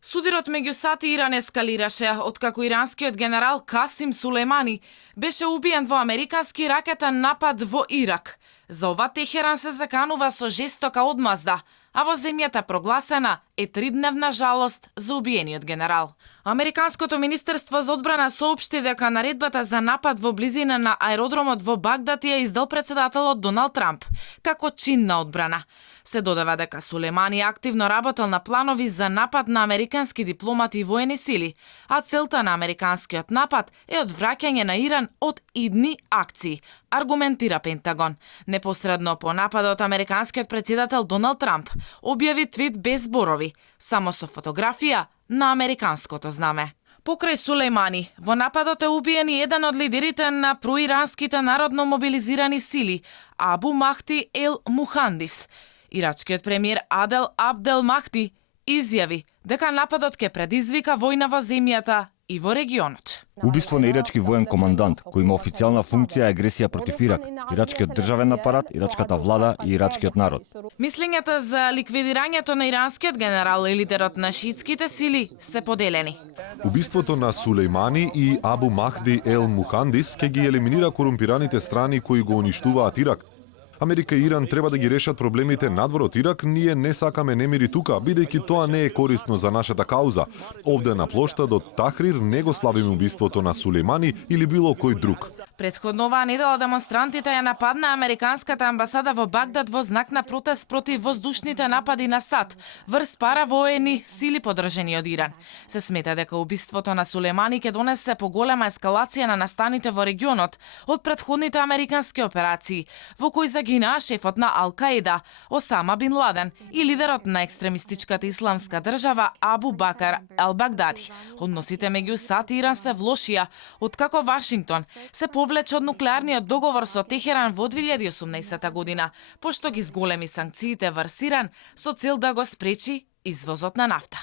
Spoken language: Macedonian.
Судирот меѓу САД и Иран ескалираше, откако иранскиот генерал Касим Сулеймани беше убиен во американски ракетен напад во Ирак. За ова Техеран се заканува со жестока одмазда, а во земјата прогласена е 3-дневна жалост за убиениот генерал. Американското министерство за одбрана соопшти дека наредбата за напад во близина на аеродромот во Багдад ја издал председателот Доналд Трамп како чин на одбрана. Се додава дека Сулеймани активно работел на планови за напад на американски дипломати и воени сили, а целта на американскиот напад е одвраќање на Иран од идни акции, аргументира Пентагон. Непосредно по нападот американскиот председател Доналд Трамп објави твит без зборови, само со фотографија на американското знаме. Покрај Сулеймани, во нападот е убиен и еден од лидерите на проиранските народно мобилизирани сили, Абу Махди ел Мухандис. Ирачкиот премиер Адел Абдел Махди изјави дека нападот ќе предизвика војна во земјата и во регионот. Убиство на ирачки воен командант, кој има официјална функција агресија против Ирак, ирачкиот државен апарат, ирачката влада и ирачкиот народ. Мислењата за ликвидирањето на иранскиот генерал и лидерот на шиитските сили се поделени. Убиството на Сулеймани и Абу Махди ел Мухандис ќе ги елиминира корумпираните страни кои го уништуваат Ирак. Америка и Иран треба да ги решат проблемите надвор од Ирак, ние не сакаме немири тука, бидејќи тоа не е корисно за нашата кауза. Овде на плоштадот Тахрир не го славиме убиството на Сулеймани или било кој друг. Предходно оваа недела демонстрантите ја нападна американската амбасада во Багдад во знак на протест против воздушните напади на САД врз паравоени сили подржани од Иран. Се смета дека убиството на Сулеймани ќе донесе поголема ескалација на настаните во регионот од претходните американски операции, во кои загинаа шефот на Ал-Каида, Осама бин Ладен и лидерот на екстремистичката исламска држава Абу Бакар Ал-Багдади. Односите меѓу САД и Иран се влошија, откако Вашингтон се повлече од нуклеарниот договор со Техеран во 2018 година, пошто ги зголеми санкциите врз Иран со цел да го спречи извозот на нафта.